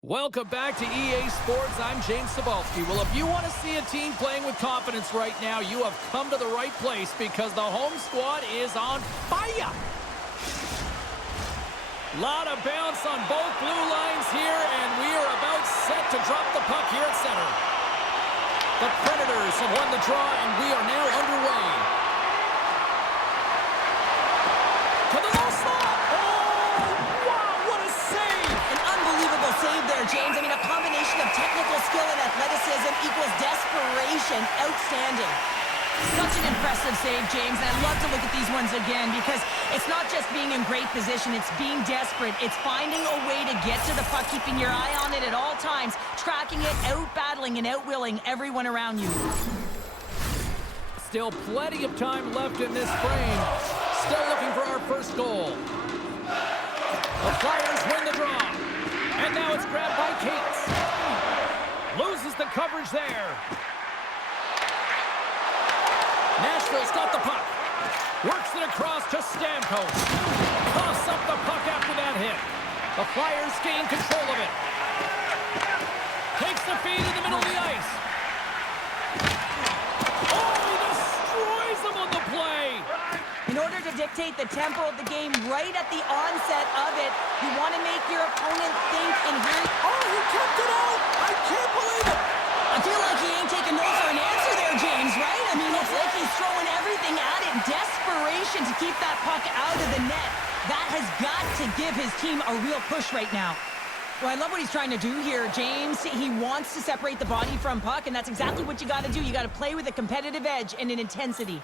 Welcome back to EA Sports. I'm James Cebulski. Well, if you want to see a team playing with confidence right now, you have come to the right place because the home squad is on fire. Lot of bounce on both blue lines here, and we are about set to drop the puck here at center. The Predators have won the draw, and we are now underway. To the low slot. Oh, wow, what a save. An unbelievable save there, James. I mean, a combination of technical skill and athleticism equals desperation. Outstanding. Such an impressive save, James. And I'd love to look at these ones again because it's not just being in great position. It's being desperate. It's finding a way to get to the puck, keeping your eye on it at all times, tracking it, out-battling and out-willing everyone around you. Still plenty of time left in this frame. Still looking for our first goal. The Flyers win the draw. And now it's grabbed by Cates. Loses the coverage there. Nashville's got the puck. Works it across to Stamkos. Coughs up the puck after that hit. The Flyers gain control of it. Takes the feed in the middle of the ice. Oh, he destroys them on the play. In order to dictate the tempo of the game right at the onset of it, you want to make your opponent think and hear. Oh, he kept it out. I can't believe it. I feel like he ain't taking no for an answer there, James, right? I mean, it's like he's throwing everything at it. Desperation to keep that puck out of the net. That has got to give his team a real push right now. Well, I love what he's trying to do here, James. He wants to separate the body from puck, and that's exactly what you got to do. You got to play with a competitive edge and an intensity.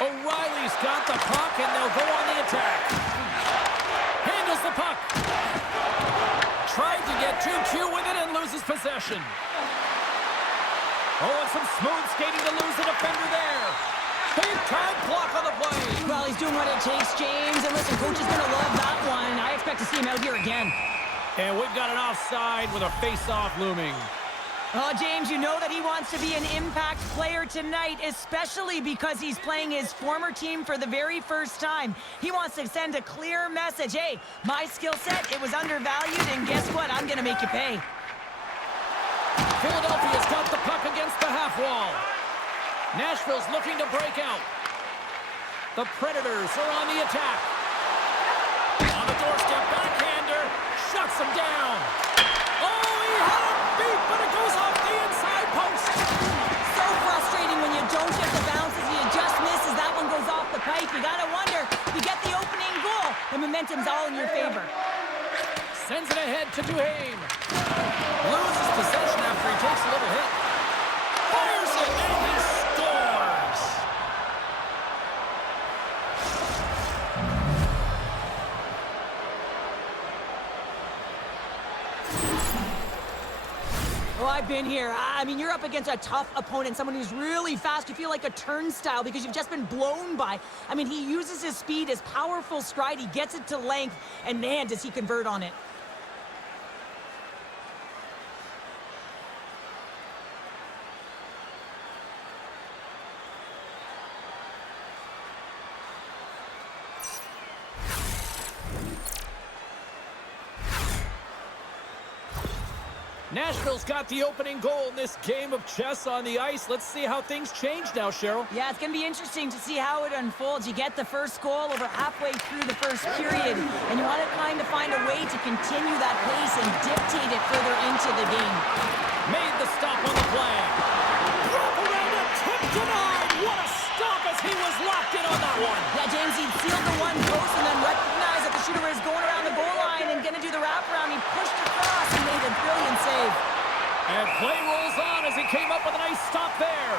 O'Reilly's got the puck, and they'll go on the attack. Handles the puck. Tried to get too cute with it and loses possession. Oh, and some smooth skating to lose the defender there. Big time block on the play. Well, he's doing what it takes, James. And listen, coach is going to love that one. I expect to see him out here again. And we've got an offside with a face-off looming. Oh, James, you know that he wants to be an impact player tonight, especially because he's playing his former team for the very first time. He wants to send a clear message. Hey, my skill set, it was undervalued, and guess what? I'm going to make you pay. Philadelphia's got the puck against the half wall. Nashville's looking to break out. The Predators are on the attack. On the doorstep, backhander, shuts him down. Oh, he had it beat, but it goes off the inside post. So frustrating when you don't get the bounces, you just miss as that one goes off the pipe. You got to wonder, you get the opening goal, the momentum's all in your favor. Sends it ahead to Duhaime. Loses possession after he takes a little hit. Fires it, and he scores. Oh, I've been here. I mean, you're up against a tough opponent, someone who's really fast. You feel like a turnstile because you've just been blown by. I mean, he uses his speed, his powerful stride. He gets it to length, and man, does he convert on it. Nashville's got the opening goal in this game of chess on the ice. Let's see how things change now, Cheryl. Yeah, it's going to be interesting to see how it unfolds. You get the first goal over halfway through the first period, and you want to kind of find a way to continue that pace and dictate it further into the game. Made the stop on the play. Broke around a tip denied. What a stop as he was locked in on that one. Yeah, James, he sealed the one post and then recognized that the shooter is going around the goal line and going to do the wraparound. He pushed across and made a brilliant save. And play rolls on as he came up with a nice stop there.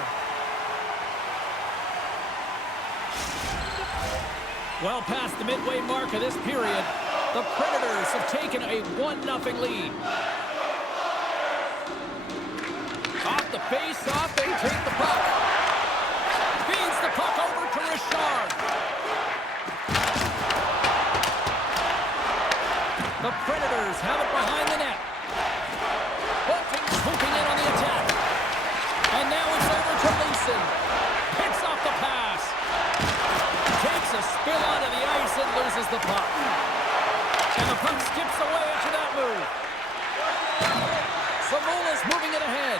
Well past the midway mark of this period, the Predators have taken a 1-0 lead. Off the face-off, they take the puck. Feeds the puck over to Richard. The Predators have it behind the net. Bolting, swooping in on the attack. And now it's over to Leeson. Picks off the pass. the puck. And the puck skips away after that move. Samula's moving it ahead.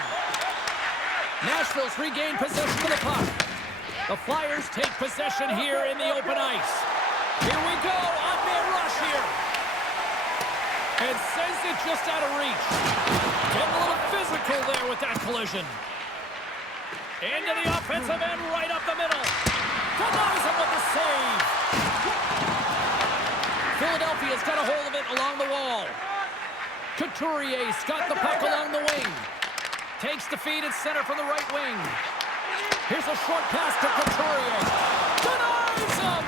Nashville's regained possession of the puck. The Flyers take possession here in the open ice. Here we go, on-man rush here. And sends it just out of reach. Getting a little physical there with that collision. Into the offensive end, right up the middle. Denies him with the save. Philadelphia's got a hold of it along the wall. Couturier's got the puck along the wing. Takes the feed at center from the right wing. Here's a short pass to Couturier. Denies him!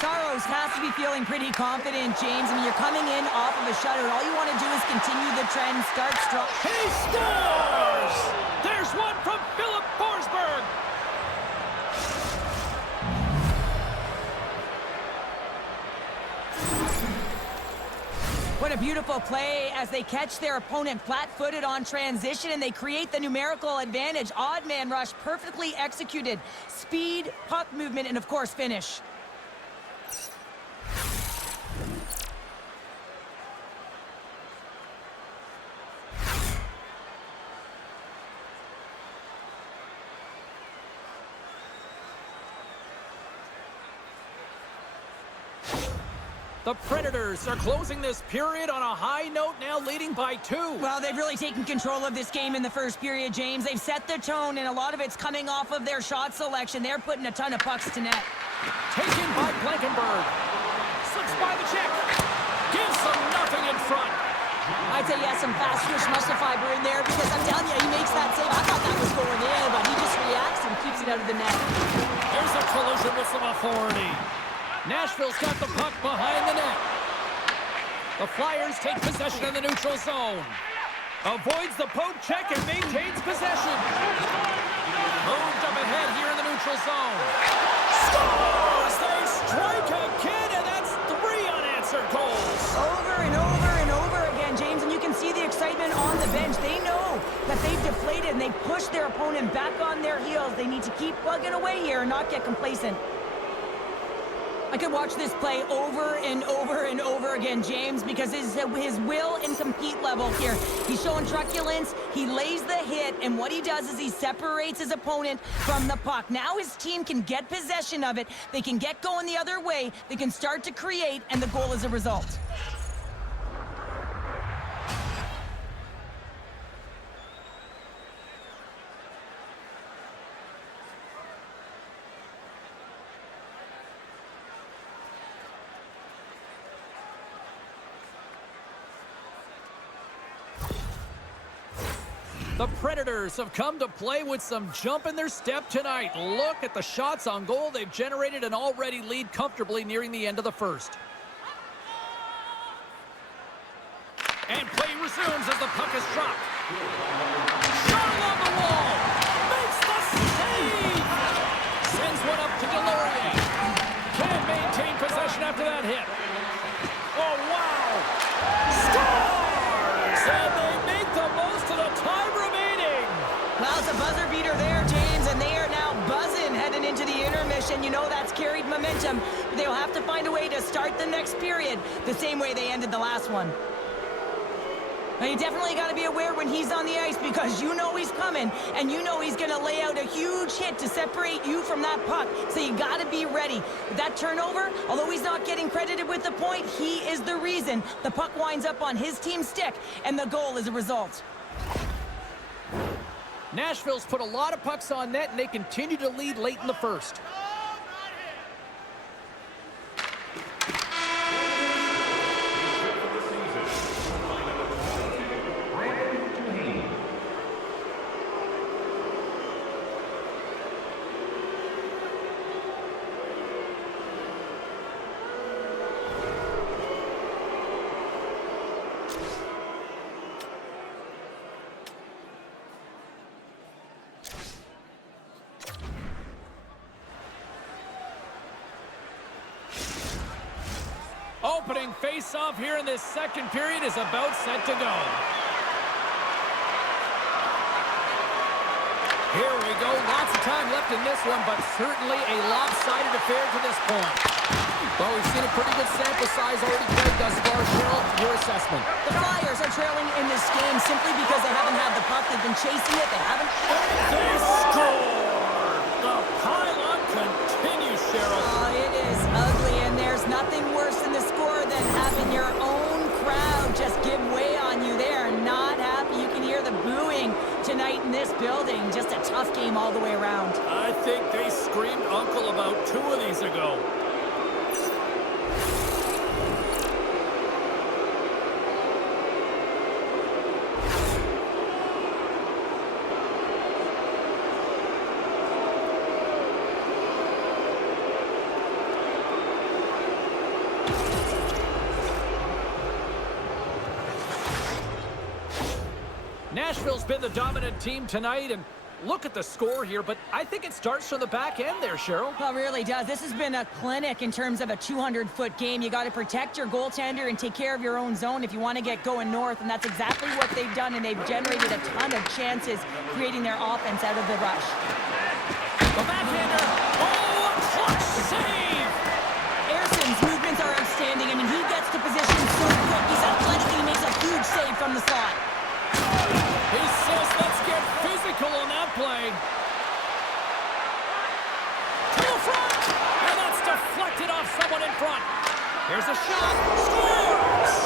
Saros has to be feeling pretty confident, James. I mean, you're coming in off of a shutout. All you want to do is continue the trend, start strong. He scores! There's one from Philip Forsberg. What a beautiful play as they catch their opponent flat-footed on transition and they create the numerical advantage. Odd man rush, perfectly executed. Speed, puck movement, and of course, finish. The Predators are closing this period on a high note, now leading by 2. Well, they've really taken control of this game in the first period, James. They've set the tone, and a lot of it's coming off of their shot selection. They're putting a ton of pucks to net. Taken by Blankenberg. Slips by the check. Gives them nothing in front. I'd say, yeah, some fast twitch muscle fiber in there because I'm telling you, he makes that save. I thought that was going in, but he just reacts and keeps it out of the net. There's a collision with some authority. Nashville's got the puck behind the net. The Flyers take possession in the neutral zone. Avoids the poke check and maintains possession. Moved up ahead here in the neutral zone. Scores! They strike again, and that's 3 unanswered goals. Over and over and over again, James, and you can see the excitement on the bench. They know that they've deflated and they push their opponent back on their heels. They need to keep plugging away here and not get complacent. I could watch this play over and over and over again, James, because his will and compete level here. He's showing truculence, he lays the hit, and what he does is he separates his opponent from the puck. Now his team can get possession of it, they can get going the other way, they can start to create, and the goal is a result. The Predators have come to play with some jump in their step tonight. Look at the shots on goal they've generated and already lead comfortably nearing the end of the first. And play resumes as the puck is dropped. Shot along the wall. Makes the save. Sends one up to Delorier. Can't maintain possession after that hit. Oh, wow. Scores! And they make the most of the time remaining. Well, it's a buzzer beater there, James, and they are now buzzing heading into the intermission. You know that's carried momentum. They'll have to find a way to start the next period the same way they ended the last one. Now, you definitely got to be aware when he's on the ice because you know he's coming, and you know he's going to lay out a huge hit to separate you from that puck. So you got to be ready. That turnover, although he's not getting credited with the point, he is the reason the puck winds up on his team's stick, and the goal is a result. Nashville's put a lot of pucks on net, and they continue to lead late in the first. Opening face-off here in this second period is about set to go. Here we go. Lots of time left in this one, but certainly a lopsided affair to this point. Well, we've seen a pretty good sample size already played thus far. Cheryl, your assessment. The Flyers are trailing in this game simply because they haven't had the puck. They've been chasing it. They haven't... They score! The pile-on continues, Cheryl. Oh, it is ugly, and there's nothing worse in the score than having your own crowd just give way on you. They are not happy. You can hear the booing tonight in this building. Just a tough game all the way around. I think they screamed uncle about 2 of these ago. Nashville's been the dominant team tonight, and look at the score here, but I think it starts from the back end there, Cheryl. Well, it really does. This has been a clinic in terms of a 200-foot game. You got to protect your goaltender and take care of your own zone if you want to get going north, and that's exactly what they've done, and they've generated a ton of chances creating their offense out of the rush. The backhander. Oh, a clutch save! Erson's movements are outstanding. I mean, he gets to position so quick. He's athletic, and he makes a huge save from the slot. He says, let's get physical on that play. To the front! And that's deflected off someone in front. Here's a shot. Scores!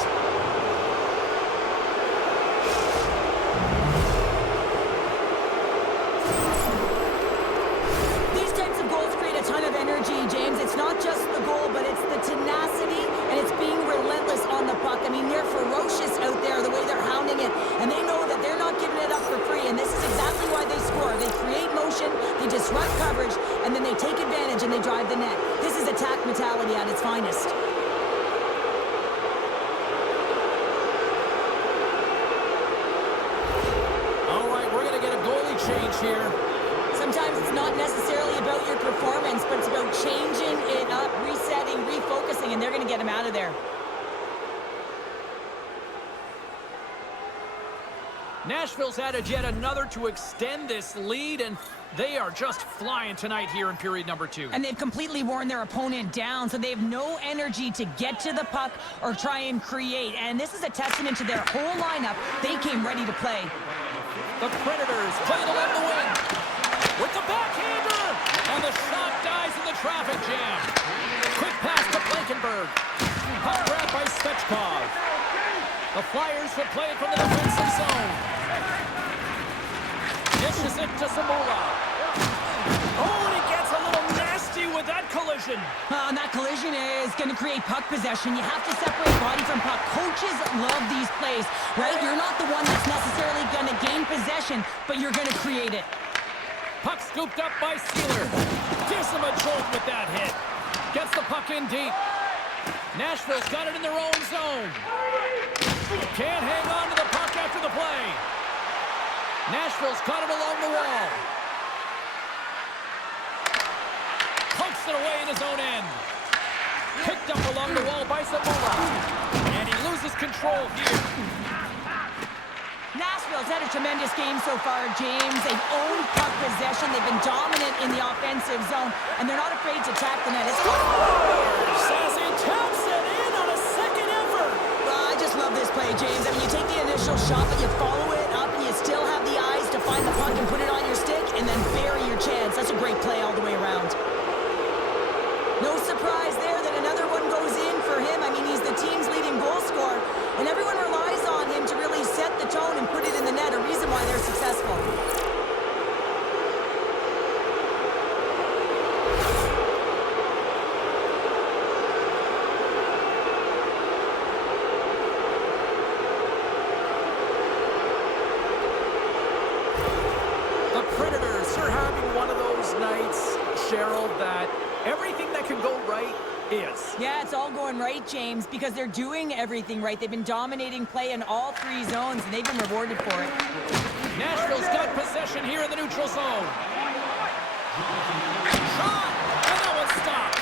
These types of goals create a ton of energy, James. It's not just the goal, but it's the tenacity, and it's being relentless on the puck. I mean, they're ferocious out there, the way they're hounding it, and they know that they're not giving it up for free, and this is exactly why they score. They create motion, they disrupt coverage, and then they take advantage and they drive the net. This is attack mentality at its finest. All right, we're going to get a goalie change here. Sometimes it's not necessarily about your performance, but it's about changing it up, resetting, refocusing, and they're going to get him out of there. Nashville's added yet another to extend this lead, and they are just flying tonight here in period number 2. And they've completely worn their opponent down, so they have no energy to get to the puck or try and create. And this is a testament to their whole lineup. They came ready to play. The Predators play it along the wing with the backhander, and the shot dies in the traffic jam. Quick pass to Blankenberg. Puck grab by Svechkov. The Flyers will play it from the defensive zone. Dishes it to Zamula. Oh, and he gets a little nasty with that collision. And that collision is going to create puck possession. You have to separate body from puck. Coaches love these plays, right? You're not the one that's necessarily going to gain possession, but you're going to create it. Puck scooped up by Sealer. Gives him a jolt with that hit. Gets the puck in deep. Nashville's got it in their own zone. Can't hang on to the puck after the play. Nashville's got it along the wall. Pokes it away in his own end. Picked up along the wall by Zamula. And he loses control here. Nashville's had a tremendous game so far, James. They've owned puck possession. They've been dominant in the offensive zone, and they're not afraid to attack the net. It's Says he taps it in on a second effort. I just love this play, James. I mean, you take the initial shot, but you follow it up, and you still have the eyes to find the puck and put it on your stick, and then bury your chance. That's a great play all the way around. No surprise there that another one goes in for him. I mean, he's the team's leading goal scorer, and everyone relies on him to really set the tone and put it in the net, a reason why they're successful. The Predators are having one of those nights, Cheryl, that everything that can go right is. Yeah, it's all going right, James, because they're doing everything right. They've been dominating play in all 3 zones, and they've been rewarded for it. Nashville's got possession here in the neutral zone. Shot! And that one's stopped.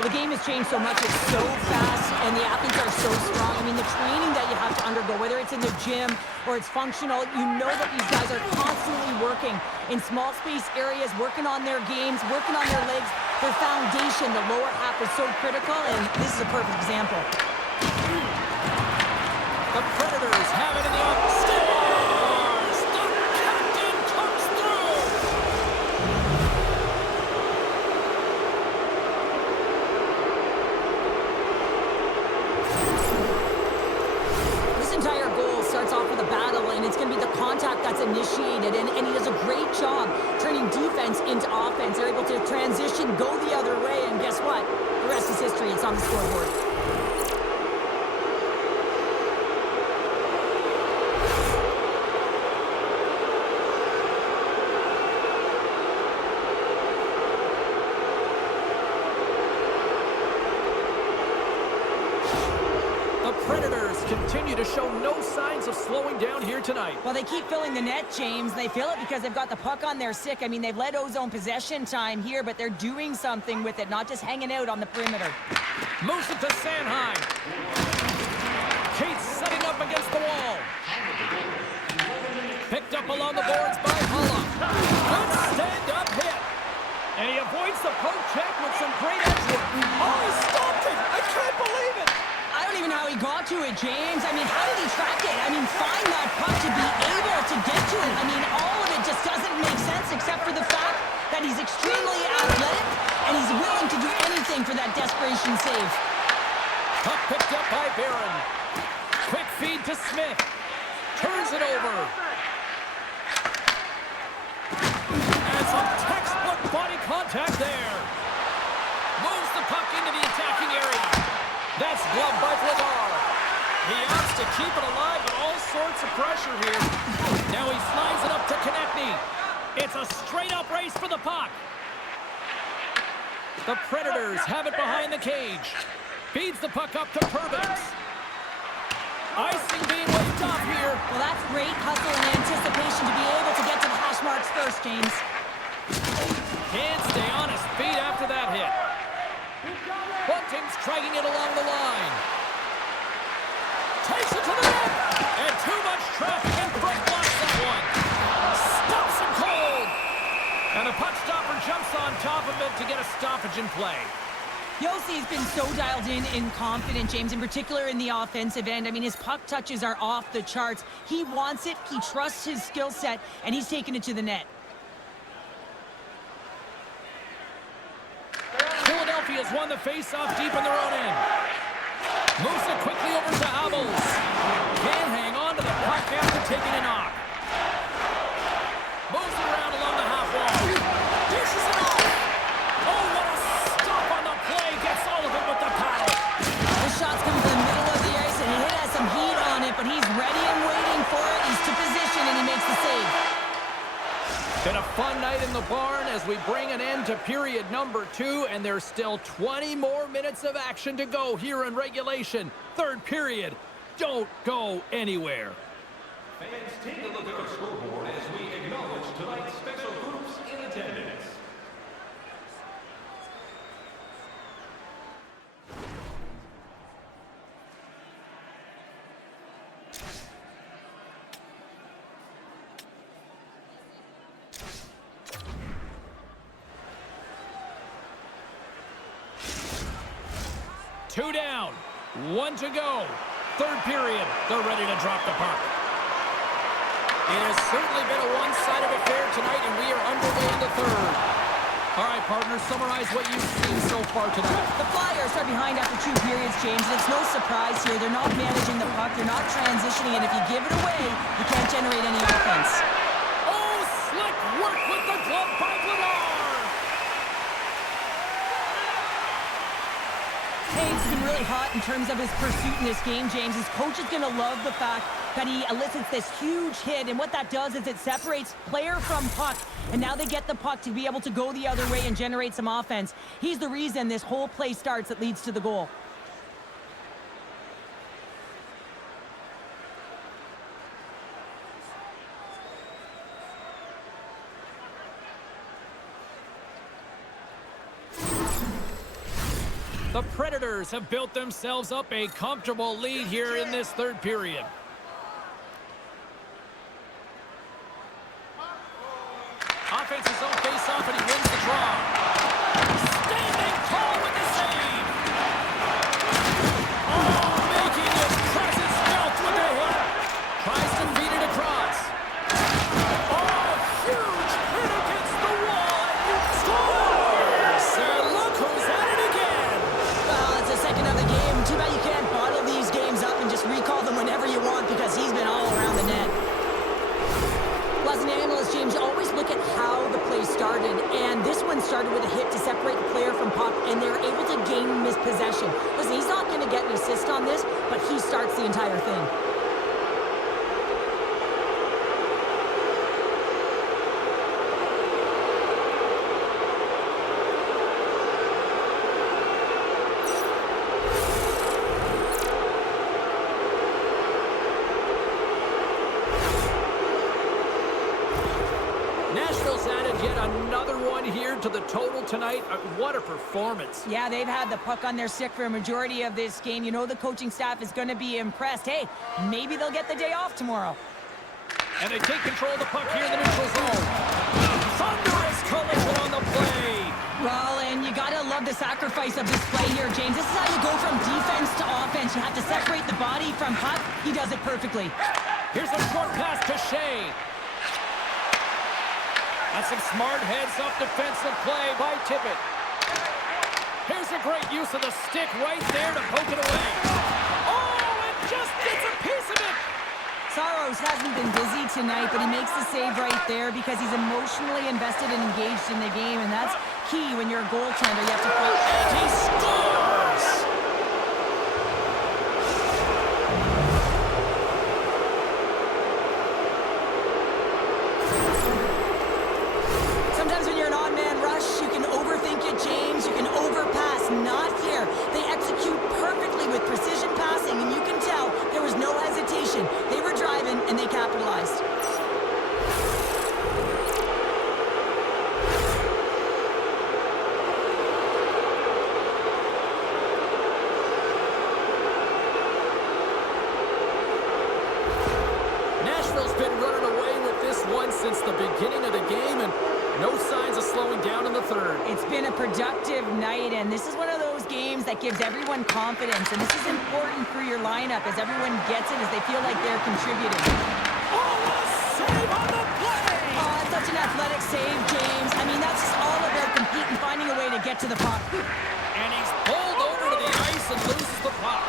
Well, the game has changed so much. It's so fast, and the athletes are so strong. I mean, the training that you have to undergo, whether it's in the gym or it's functional, you know that these guys are constantly working. in small space areas, working on their games, working on their legs. Their foundation, the lower half, is so critical, and this is a perfect example. The Predators have it in the off. Scores! The captain comes through! This entire goal starts off with a battle, and it's going to be the contact that's initiated, and he does a great job turning defense into offense. They're able to transition, go the other way, and guess what? The rest is history. It's on the scoreboard. Predators continue to show no signs of slowing down here tonight. Well, they keep filling the net, James. They fill it because they've got the puck on their stick. I mean, they've led ozone possession time here, but they're doing something with it, not just hanging out on the perimeter. Moves it to Sanheim. Cates setting up against the wall. Picked up along the boards by Hulla. Good stand-up hit. And he avoids the poke check with some great edge work. Oh, he stopped it! I can't believe it! I don't even know how he got to it, James. I mean, how did he track it? I mean, find that puck to be able to get to it. I mean, all of it just doesn't make sense except for the fact that he's extremely athletic and he's willing to do anything for that desperation save. Puck picked up by Barron. Quick feed to Smith. Turns it over. And some textbook body contact there. Moves the puck into the attacking area. That's gloved by Vladar. He opts to keep it alive, but all sorts of pressure here. Now he slides it up to Konechny. It's a straight-up race for the puck. The Predators have it behind the cage. Feeds the puck up to Perbix. Icing being waved off here. Well, that's great hustle and anticipation to be able to get to the hash marks first, James. Can't stay on his feet after that hit. Bunting's dragging it along the line. Takes it to the net. And too much traffic in front blocks that one. Stops him cold. And the puck stopper jumps on top of it to get a stoppage in play. Yossi's been so dialed in and confident, James, in particular in the offensive end. I mean, his puck touches are off the charts. He wants it, he trusts his skill set, and he's taking it to the net. Philadelphia's won the face-off deep in their own end. Moves it quickly over to Abels. Can't hang on to the puck after taking a knock. Moves it around along the half wall. Dishes it off. Oh, what a stop on the play. Gets all of it with the paddle. The shot's coming from the middle of the ice, and he has some heat on it, but he's ready and waiting for it. He's to position, and he makes the save. Been a fun night in the barn as we bring an end to period number 2, and there's still 20 more minutes of action to go here in regulation. Third period. Don't go anywhere. Fans, take a look at our scoreboard as we acknowledge tonight's special groups in attendance. Two down, one to go. Third period, they're ready to drop the puck. It has certainly been a one-sided affair tonight, and we are underway in the third. All right, partners, summarize what you've seen so far tonight. The Flyers are behind after 2 periods, James, and it's no surprise here. They're not managing the puck, they're not transitioning, and if you give it away, you can't generate any offense. Oh, slick work with the glove by Vladar. Taves been really hot in terms of his pursuit in this game, James. His coach is going to love the fact that he elicits this huge hit, and what that does is it separates player from puck, and now they get the puck to be able to go the other way and generate some offense. He's the reason this whole play starts that leads to the goal. The Predators have built themselves up a comfortable lead here in this third period. possession. Listen, he's not going to get an assist on this, but he starts the entire thing. Nashville's added yet another one here to the total tonight. What a performance. Yeah, they've had the puck on their stick for a majority of this game. You know the coaching staff is going to be impressed. Hey, maybe they'll get the day off tomorrow. And they take control of the puck here in the neutral zone. Thunderous collision on the play. Rollin, you got to love the sacrifice of this play here, James. This is how you go from defense to offense. You have to separate the body from puck. He does it perfectly. Here's a short pass to Shea. That's some smart heads-up defensive play by Tippett. Here's a great use of the stick right there to poke it away. Oh, and just gets a piece of it. Saros hasn't been busy tonight, but he makes the save right there because he's emotionally invested and engaged in the game, and that's key when you're a goaltender. You have to find... And he scores! Sometimes when you're an on-man rush, you can overthink it, James. You can overpass. Not here. They execute perfectly with precision passing, and you can tell there was no hesitation. They were driving, and they capitalized. Nashville's been running away with this one since the beginning of the game, and no signs of slowing down in the third. It's been a productive night, and this is one of those games that gives everyone confidence, and this is important for your lineup as everyone gets it, as they feel like they're contributing. Oh, a save on the play! Oh, such an athletic save, James. I mean, that's just all about competing, finding a way to get to the puck. And he's pulled over to the ice and loses the puck.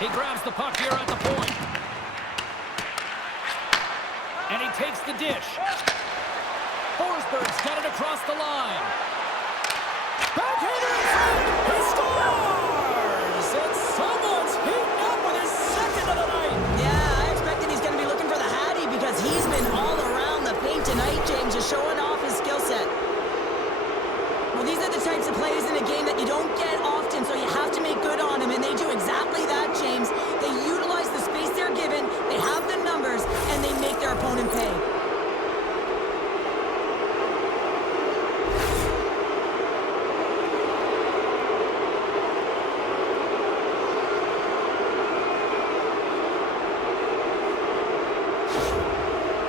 He grabs the puck here at the point. And he takes the dish. Forsberg's got it across the line. Backhander in front. He scores! And someone's heating up with his second of the night. Yeah, I expected he's going to be looking for the Hattie because he's been all around the paint tonight, James, just showing off his skill set. Well, these are the types of plays in a game that you don't get often, so you have to make good on them, and they do exactly that, James. They utilize the space they're given, they have the numbers, and they make their opponent pay.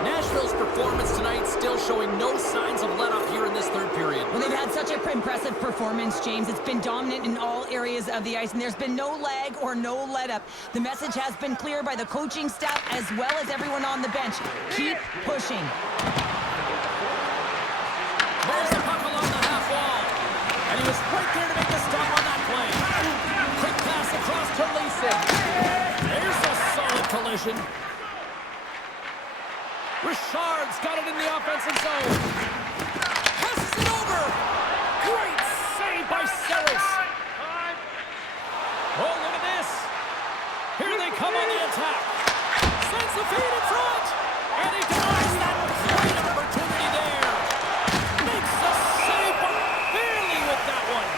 Nashville's performance tonight still showing no signs of let-up here in this third period. Well, they've had such an impressive performance, James. It's been dominant in all areas of the ice, and there's been no lag or no let-up. The message has been clear by the coaching staff as well as everyone on the bench. Keep pushing. There's the puck along the half wall. And he was right there to make the stop on that play. Quick pass across to Leeson. There's a solid collision. Richard's got it in the offensive zone. Passes it over. Great save by Saros. Oh, look at this. Here they come on the attack. Sends the feed in front. And he denies that great opportunity there. Makes the save, but barely with that one.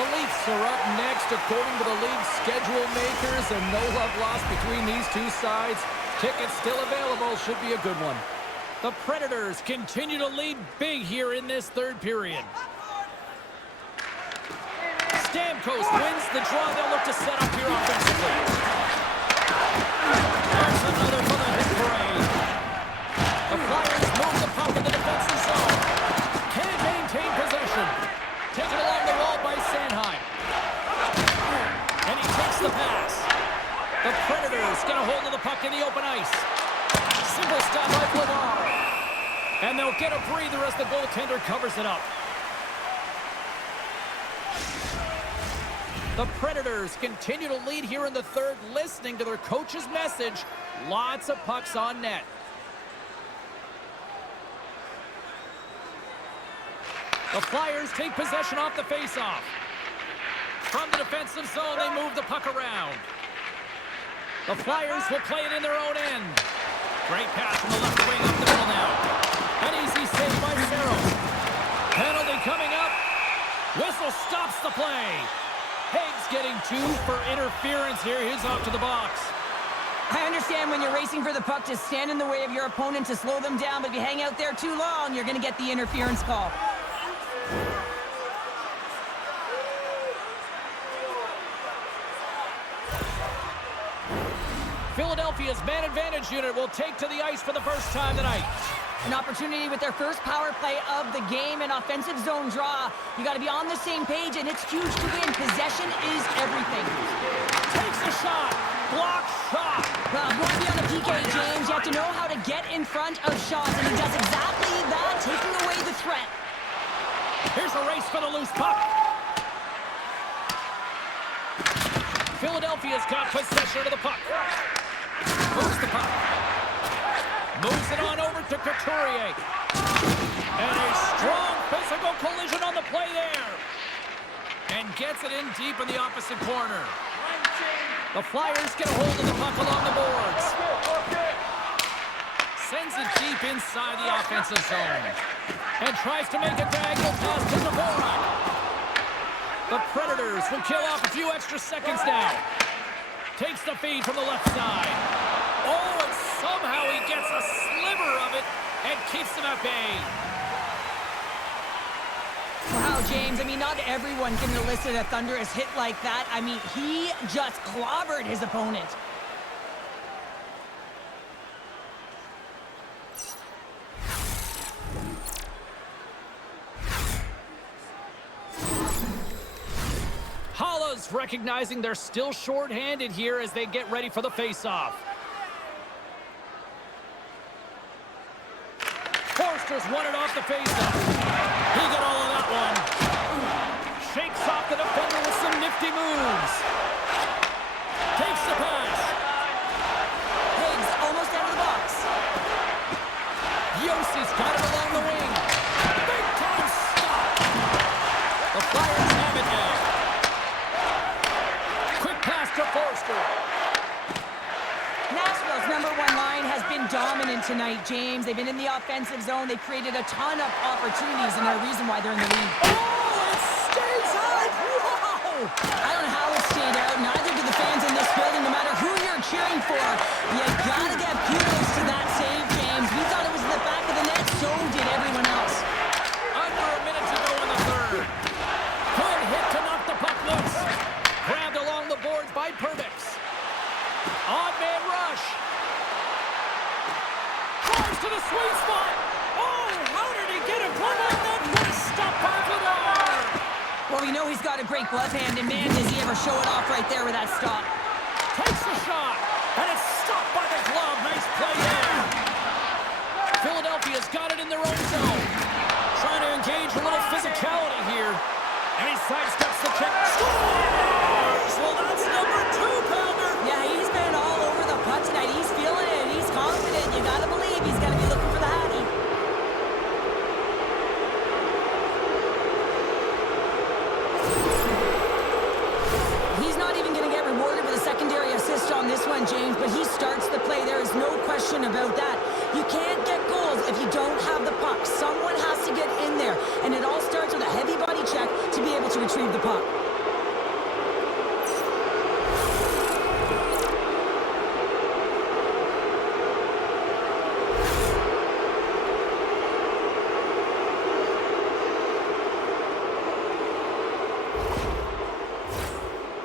The Leafs are up next according to the league schedule makers, and no love lost between these two sides. Tickets still available. Should be a good one. The Predators continue to lead big here in this third period. Stamkos wins the draw. They'll look to set up here offensively. There's another for the hit parade. The Flyers move the puck in the defensive zone. Can't maintain possession. Taken along the wall by Sanheim. And he takes the pass. The Predators get a hold of the puck in the open ice. Simple stop by Blavard. And they'll get a breather as the goaltender covers it up. The Predators continue to lead here in the third, listening to their coach's message. Lots of pucks on net. The Flyers take possession off the faceoff. From the defensive zone, they move the puck around. The Flyers will play it in their own end. Great pass from the left wing up the middle now. An easy save by Cerro. Penalty coming up. Whistle stops the play. Haig's getting 2 for interference here. He's off to the box. I understand when you're racing for the puck to stand in the way of your opponent to slow them down, but if you hang out there too long, you're going to get the interference call. Philadelphia's man advantage unit will take to the ice for the first time tonight. An opportunity with their first power play of the game, an offensive zone draw. You got to be on the same page, and it's huge to win. Possession is everything. Takes a shot. Block shot. Well, if you want to be on the PK, James, you have to know how to get in front of shots, and he does exactly that, taking away the threat. Here's a race for the loose puck. Philadelphia's got possession of the puck. Moves the puck. Moves it on over to Couturier. And a strong physical collision on the play there. And gets it in deep in the opposite corner. The Flyers get a hold of the puck along the boards. Sends it deep inside the offensive zone. And tries to make a diagonal pass to Dvorak. The Predators will kill off a few extra seconds now. Takes the feed from the left side. Oh, and somehow he gets a sliver of it and keeps them at bay. Wow, James, I mean, not everyone can elicit a thunderous hit like that. I mean, he just clobbered his opponent. Holla's recognizing they're still short-handed here as they get ready for the face-off. Forster's won it off the face-off. He got all of that one. Shakes off the defender with some nifty moves. Takes the pass. Higgs almost out of the box. Yossi's got it along the wing. Big time stop. The Flyers have it now. Quick pass to Forster. Nashville's number 1 line has been dominant tonight, James. They've been in the offensive zone. They've created a ton of opportunities, and they're the reason why they're in the league. Oh, it stays out! Wow! I don't know how it stayed out. Neither do the fans in this building, no matter who you're cheering for. You gotta give kudos to that save, James. We thought it was in the back of the net, so did everyone else. Under a minute to go in the third. Good hit to knock the puck loose. Grabbed along the boards by Perbix. Odd man rush. Drives to the sweet spot. Oh, how did he get it? One on that first stop by Vladar. Well, we know he's got a great glove hand, and man, does he ever show it off right there with that stop. Takes the shot, and it's stopped by the glove. Nice play there. Philadelphia's got it in their own zone. Trying to engage a little physicality here. And he sidesteps the check. Scores! Well, that's number 2-pounder. Yeah, he's been all over the puck tonight. He's feeling it. He's confident. You gotta believe he's gonna be looking for the Hattie. He's not even gonna get rewarded with a secondary assist on this one, James, but he starts the play. There is no question about that. You can't get goals if you don't have the puck. Someone has to get in there, and it all starts with a heavy body check to be able to retrieve the puck.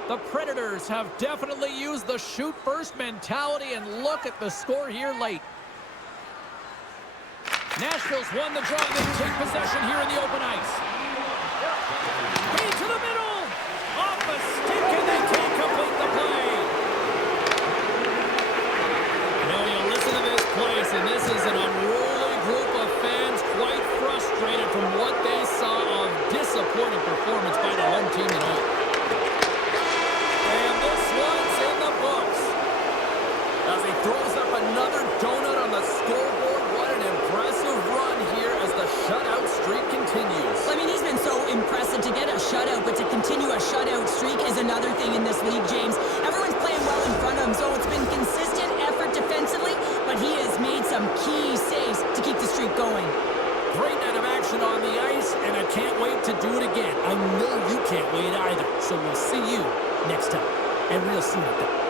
The Predators have definitely used the shoot-first mentality, and look at the score here late. Nashville's won the draw. They take possession here in the open ice. Into the middle. Off a stick, and they can't complete the play. You know, you listen to this place, and this is an unruly group of fans, quite frustrated from what they saw of disappointing performance by the home team tonight. And this one's in the books. As he throws up another donut on the scoreboard, what an impressive run here as the shutout streak continues. I mean, he's been so impressive to get a shutout, but to continue shutout streak is another thing in this league, James. Everyone's playing well in front of him, so it's been consistent effort defensively, but he has made some key saves to keep the streak going. Great night of action on the ice, and I can't wait to do it again. I know you can't wait either, so we'll see you next time. And real soon at that.